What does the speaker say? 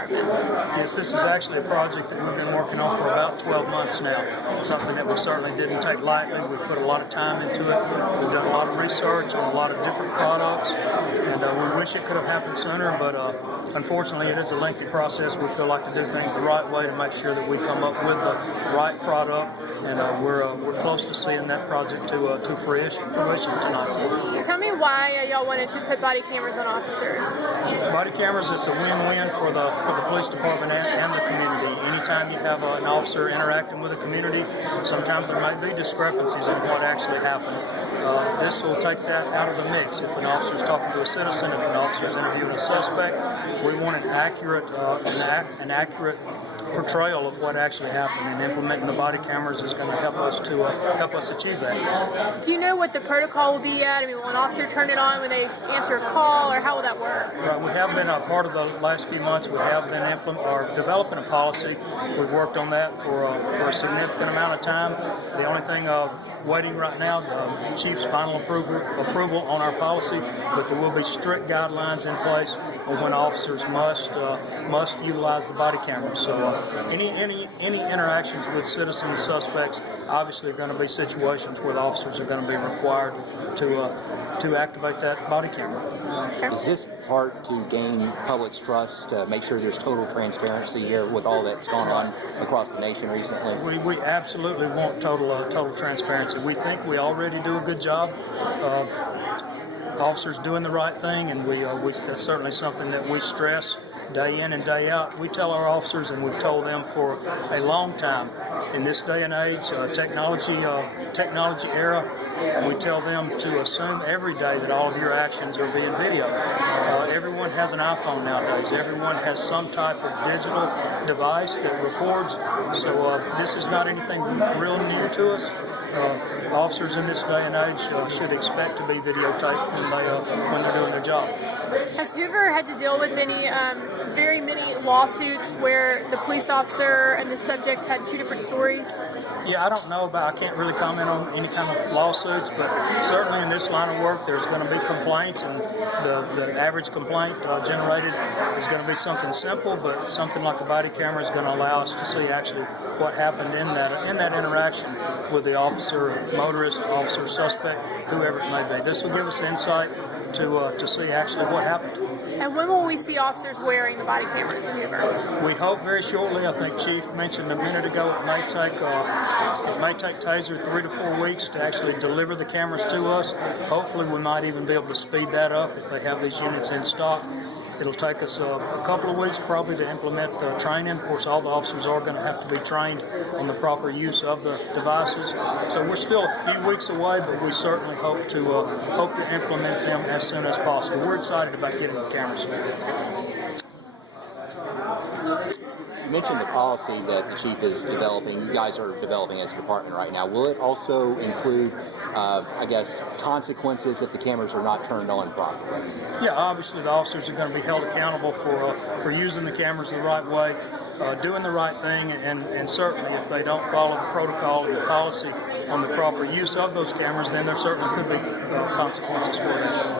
Department. Yes, this is actually a project that we've been working on for about 12 months now. Something that we certainly didn't take lightly. We've put a lot of time into it. We've done a lot of research on a lot of different products, and we wish it could have happened sooner, but unfortunately it is a lengthy process. We feel like to do things the right way to make sure that we come up with the right product, and we're close to seeing that project to fruition tonight. Tell me why y'all wanted to put body cameras on officers. Body cameras, it's a win-win for the police department and the community. Anytime you have an officer interacting with a community, sometimes there may be discrepancies on what actually happened. This will take that out of the mix. If an officer is talking to a citizen, if an officer is interviewing a suspect, we want an accurate portrayal of what actually happened, and implementing the body cameras is going to help us achieve that. Do you know what the protocol will be yet? I mean, will an officer turn it on when they answer a call, or how will that work? Right, we have been a part of the last few months. We have been developing a policy. We've worked on that for a significant amount of time. The only thing waiting right now, the chief's final approval on our policy, but there will be strict guidelines in place on when officers must utilize the body camera. So any interactions with citizen and suspects, obviously are going to be situations where the officers are going to be required to activate that body camera. Is this part to gain public's trust, to make sure there's total transparency here with all that's gone on across the nation recently? We absolutely want total transparency. We think we already do a good job. Officers doing the right thing, and that's certainly something that we stress day in and day out. We tell our officers, and we've told them for a long time, in this day and age, technology era, we tell them to assume every day that all of your actions are being videoed. Everyone has an iPhone nowadays. Everyone has some type of digital device that records. So this is not anything real new to us. Officers in this day and age should expect to be videotaped when they're doing their job. Has Hoover had to deal with very many lawsuits where the police officer and the subject had two different stories? Yeah, I don't know I can't really comment on any kind of lawsuits, but certainly in this line of work there's going to be complaints, and the average complaint generated is going to be something simple, but something like a body camera is going to allow us to see actually what happened in that interaction with the officer, motorist, officer, suspect, whoever it may be. This will give us insight to see actually what happened. And when will we see officers wearing the body cameras in Hoover? We hope very shortly. I think Chief mentioned a minute ago it may take Taser 3 to 4 weeks to actually deliver the cameras to us. Hopefully we might even be able to speed that up if they have these units in stock. It'll take us a couple of weeks probably to implement the training. Of course, all the officers are going to have to be trained on the proper use of the devices. So we're still a few weeks away, but we certainly hope to implement them as soon as possible. We're excited about getting the cameras. You mentioned the policy that the chief is developing. You guys are developing as a department right now. Will it also include, consequences if the cameras are not turned on properly? Yeah, obviously the officers are going to be held accountable for using the cameras the right way, doing the right thing, and certainly if they don't follow the protocol and the policy on the proper use of those cameras, then there certainly could be consequences for them.